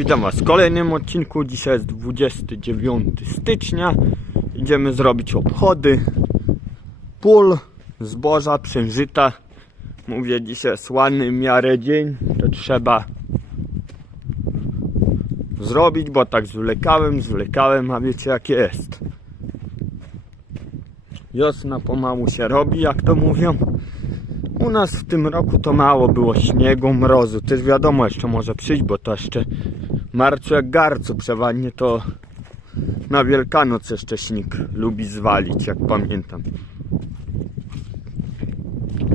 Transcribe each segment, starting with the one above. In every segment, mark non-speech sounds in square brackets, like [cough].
Witam Was w kolejnym odcinku. Dzisiaj jest 29 stycznia. Idziemy zrobić obchody pól, zboża, przężyta. Mówię, dzisiaj jest ładny miarę dzień. To trzeba zrobić, bo tak zwlekałem, zwlekałem, a wiecie jak jest. Wiosna pomału się robi, jak to mówią. U nas w tym roku to mało było śniegu, mrozu. Też wiadomo, jeszcze może przyjść, bo to jeszcze marcu jak garcu. Przeważnie to na Wielkanoc jeszcze śnieg lubi zwalić, jak pamiętam.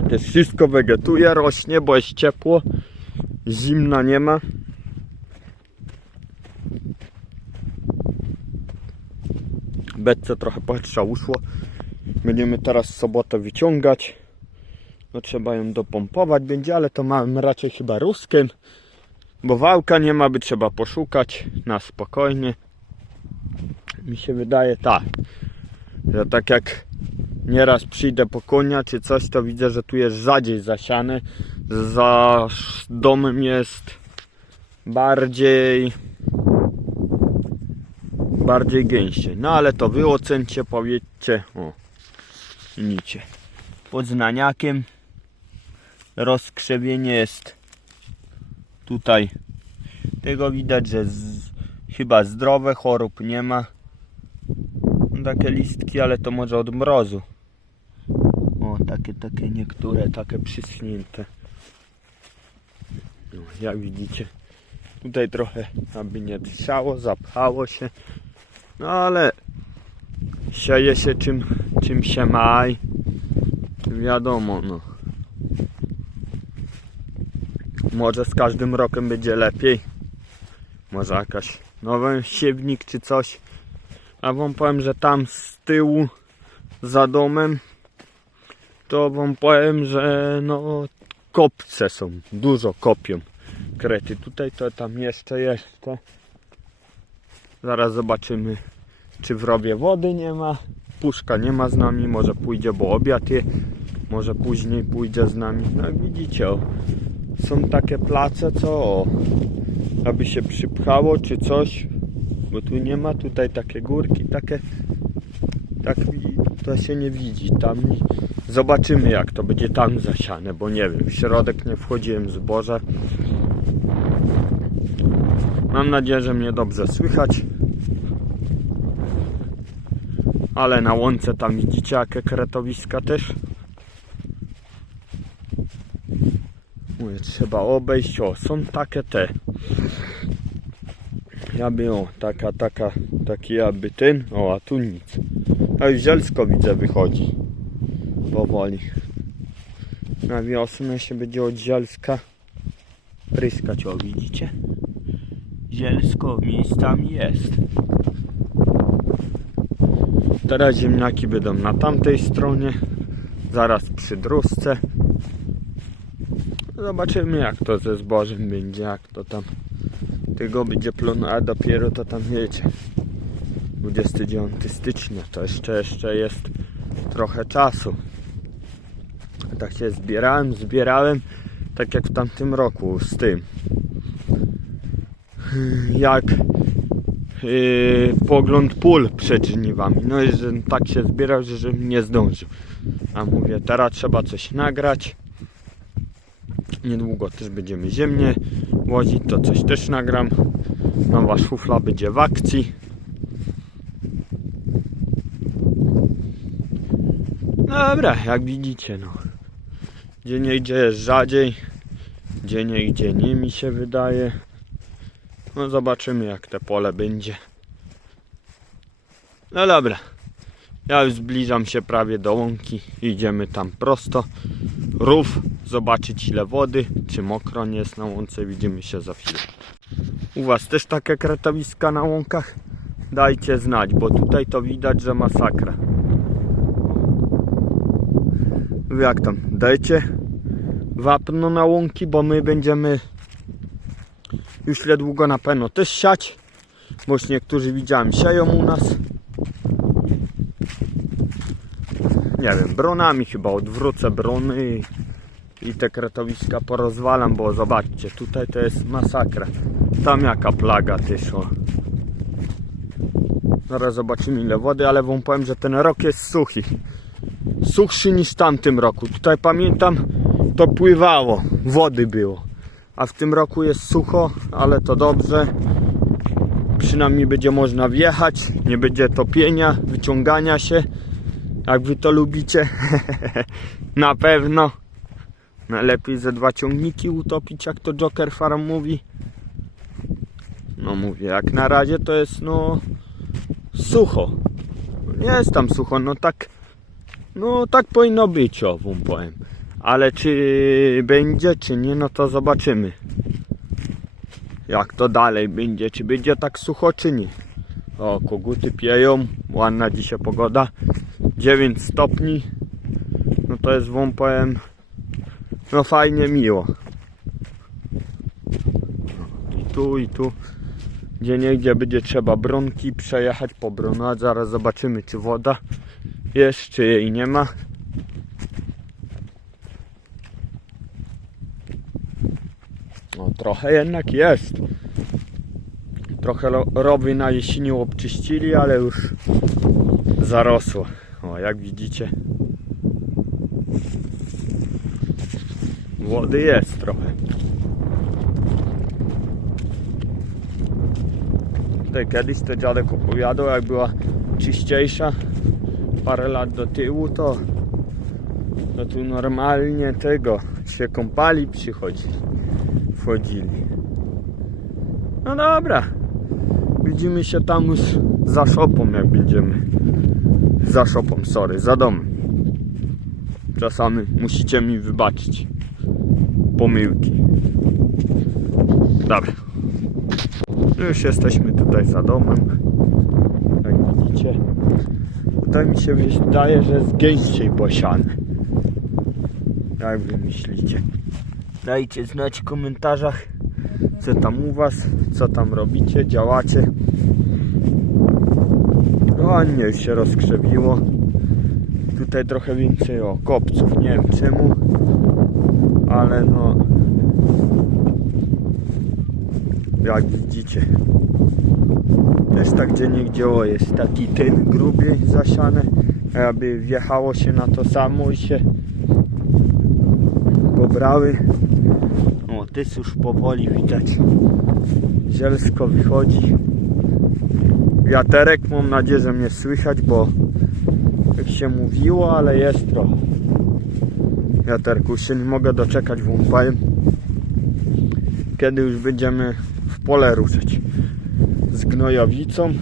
Też wszystko wegetuje, rośnie, bo jest ciepło. Zimna nie ma. Becce trochę powietrza uszło. Będziemy teraz sobotę wyciągać. No trzeba ją dopompować będzie, ale to mam raczej chyba ruskiem. Bo wałka nie ma, by trzeba poszukać na spokojnie. Mi się wydaje tak. Że tak jak nieraz przyjdę po konia czy coś, to widzę, że tu jest rzadziej zasiane. Za domem jest bardziej bardziej gęściej. No ale to wy ocencie, powiedzcie. O, widzicie. Pod znaniakiem rozkrzewienie jest tutaj. Tego widać, że z, chyba zdrowe, chorób nie ma. Takie listki, ale to może od mrozu. O, takie, takie niektóre, takie przyschnięte. No, jak widzicie, tutaj trochę, aby nie trzało, zapchało się. No ale sieje się czym, czym się ma wiadomo, no. Może z każdym rokiem będzie lepiej. Może jakaś nowy siewnik czy coś. A wam powiem, że tam z tyłu za domem to wam powiem, że no kopce są. Dużo kopią krety. Tutaj to tam jeszcze jeszcze. Zaraz zobaczymy czy w rowie wody nie ma. Puszka nie ma z nami, może pójdzie, bo obiad je. Może później pójdzie z nami. No jak widzicie, o, są takie place, co aby się przypchało czy coś, bo tu nie ma, tutaj takie górki, takie tak to się nie widzi tam. Zobaczymy jak to będzie tam zasiane, bo nie wiem, w środek nie wchodziłem zboża. Mam nadzieję, że mnie dobrze słychać. Ale na łące tam widzicie jakie kretowiska też Mówię, trzeba obejść, o, są takie te. Jakby, o, taka, taka, taki jakby ten, o, a tu nic. A już zielsko widzę wychodzi. Powoli. Na wiosnę się będzie od zielska pryskać, o, widzicie? Zielsko miejscami jest. Teraz ziemniaki będą na tamtej stronie, zaraz przy dróżce. Zobaczymy jak to ze zbożem będzie, jak to tam. Tego będzie plonu, a dopiero to tam wiecie 29 stycznia, to jeszcze, jeszcze jest trochę czasu. Tak się zbierałem, zbierałem tak jak w tamtym roku z tym. Jak yy, pogląd pól przed żniwami no i że tak się zbierał, że, że nie zdążył. A mówię, teraz trzeba coś nagrać Niedługo też będziemy ziemnie wozić, to coś też nagram. Nowa szufla będzie w akcji. Dobra, jak widzicie, no. Gdzie nie idzie jest rzadziej, gdzie nie idzie nie mi się wydaje. No zobaczymy jak te pole będzie. No dobra. Ja już zbliżam się prawie do łąki. Idziemy tam prosto. Rów, zobaczyć ile wody, czy mokro nie jest na łące. Widzimy się za chwilę. U Was też takie kretowiska na łąkach? Dajcie znać, bo tutaj to widać, że masakra. Wy Jak tam? Dajcie wapno na łąki, bo my będziemy już niedługo na pewno też siać. Bo już niektórzy widziałem sieją u nas. Nie wiem, bronami chyba odwrócę brony i, te kretowiska porozwalam, bo zobaczcie, tutaj to jest masakra. Tam jaka plaga o. Zaraz zobaczymy ile wody, ale wam powiem, że ten rok jest suchy. Suchszy niż w tamtym roku. Tutaj pamiętam, to pływało, wody było. A w tym roku jest sucho, ale to dobrze. Przynajmniej będzie można wjechać, nie będzie topienia, wyciągania się. Jak wy to lubicie, [laughs] na pewno. Najlepiej ze dwa ciągniki utopić, jak to Joker Farm mówi. No mówię, jak na razie to jest no sucho. Nie jest tam sucho, no tak no tak powinno być, o wam powiem. Ale czy będzie, czy nie, no to zobaczymy. Jak to dalej będzie, czy będzie tak sucho, czy nie. O, koguty pieją, ładna dzisiaj pogoda. 9 stopni. No to jest wam no fajnie miło. I tu, i tu. Gdzie niegdzie będzie trzeba bronki przejechać po bronu, a zaraz zobaczymy czy woda jest, czy jej nie ma. No trochę jednak jest. Trochę ro- rowy na jesienią obczyścili, ale już zarosło. O, jak widzicie. Wody jest trochę. Tutaj kiedyś to dziadek opowiadał, jak była czyściejsza parę lat do tyłu, to, to tu normalnie tego się kąpali, przychodzili, wchodzili. No dobra, widzimy się tam już za szopą, jak będziemy. Za szopą, sorry, za domem. Czasami musicie mi wybaczyć pomyłki. Dobra. Już jesteśmy tutaj za domem. Jak widzicie. Tutaj mi się wydaje, że jest gęściej posiane. Jak wy myślicie? Dajcie znać w komentarzach, co tam u was, co tam robicie, działacie. Ładnie już się rozkrzewiło. Tutaj trochę więcej o kopców, nie wiem czemu, ale no jak widzicie też tak gdzie niegdzie o jest taki tyn grubiej zasiane aby wjechało się na to samo i się pobrały tys już powoli widać. Zielsko wychodzi. Wiaterek mam nadzieję, że mnie słychać bo jak się mówiło, ale jest trochę. Wiaterku już się nie mogę doczekać powiem kiedy już będziemy w pole ruszać z gnojowicą.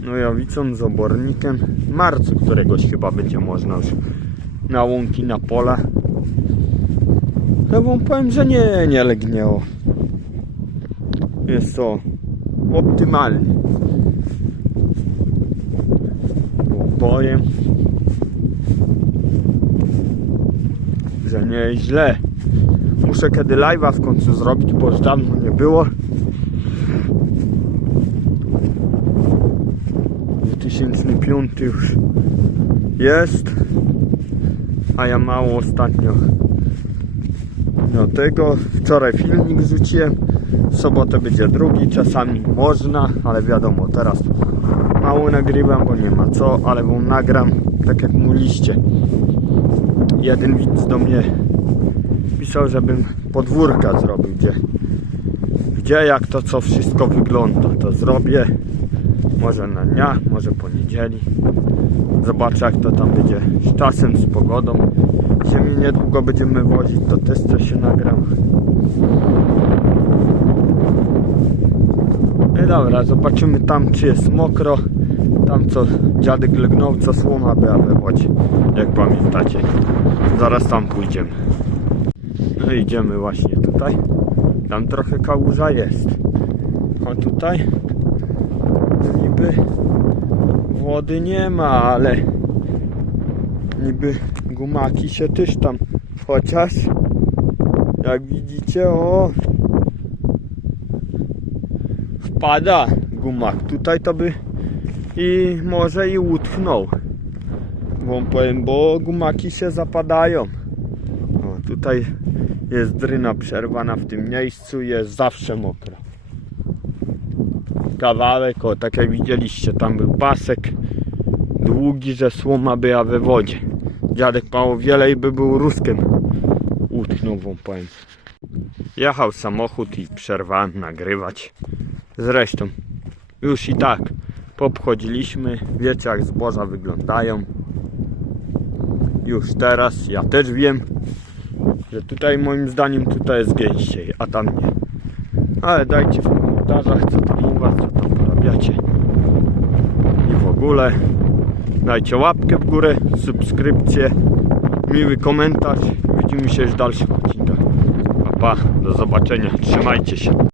Gnojowicą z obornikiem. W marcu któregoś chyba będzie można już na łąki, na pola wam powiem, że nie, nie legniało jest to optymalnie. Powiem że nie źle. Muszę kiedy live'a w końcu zrobić, bo już dawno nie było. 2005 już jest, a ja mało ostatnio no tego. Wczoraj filmik rzuciłem, w sobotę będzie drugi, czasami można, ale wiadomo, teraz mało nagrywam, bo nie ma co, ale wam nagram, tak jak mówiliście. Jeden widz do mnie pisał, żebym podwórka zrobił, gdzie, gdzie jak to co wszystko wygląda, to zrobię. Może na dnia, może po niedzieli. Zobaczę jak to tam będzie z czasem, z pogodą. Ziemi niedługo będziemy wozić, to też coś się nagram. No i dobra, zobaczymy tam czy jest mokro. Tam co dziadek legnął, co słoma była we wodzie, jak pamiętacie. Zaraz tam pójdziemy. No idziemy właśnie tutaj. Tam trochę kałuża jest. A tutaj niby wody nie ma, ale niby gumaki się też tam chociaż jak widzicie o wpada gumak. Tutaj to by i może i utknął. Wam powiem, bo gumaki się zapadają. O, tutaj Jest dryna przerwana w tym miejscu, jest zawsze mokro. Kawałek, o tak jak widzieliście, tam był pasek długi, że słoma była we wodzie. Dziadek mało wiele i by był ruskiem. Utknął wam. Jechał samochód i przerwałem nagrywać. Zresztą, już i tak popchodziliśmy, wiecie jak zboża wyglądają. Już teraz ja też wiem, że tutaj moim zdaniem tutaj jest gęściej, a tam nie. Ale dajcie w komentarzach co tam u was, co tam porabiacie. I w ogóle dajcie łapkę w górę, subskrypcję, miły komentarz. Widzimy się już w dalszych odcinkach. Pa, pa, do zobaczenia, trzymajcie się.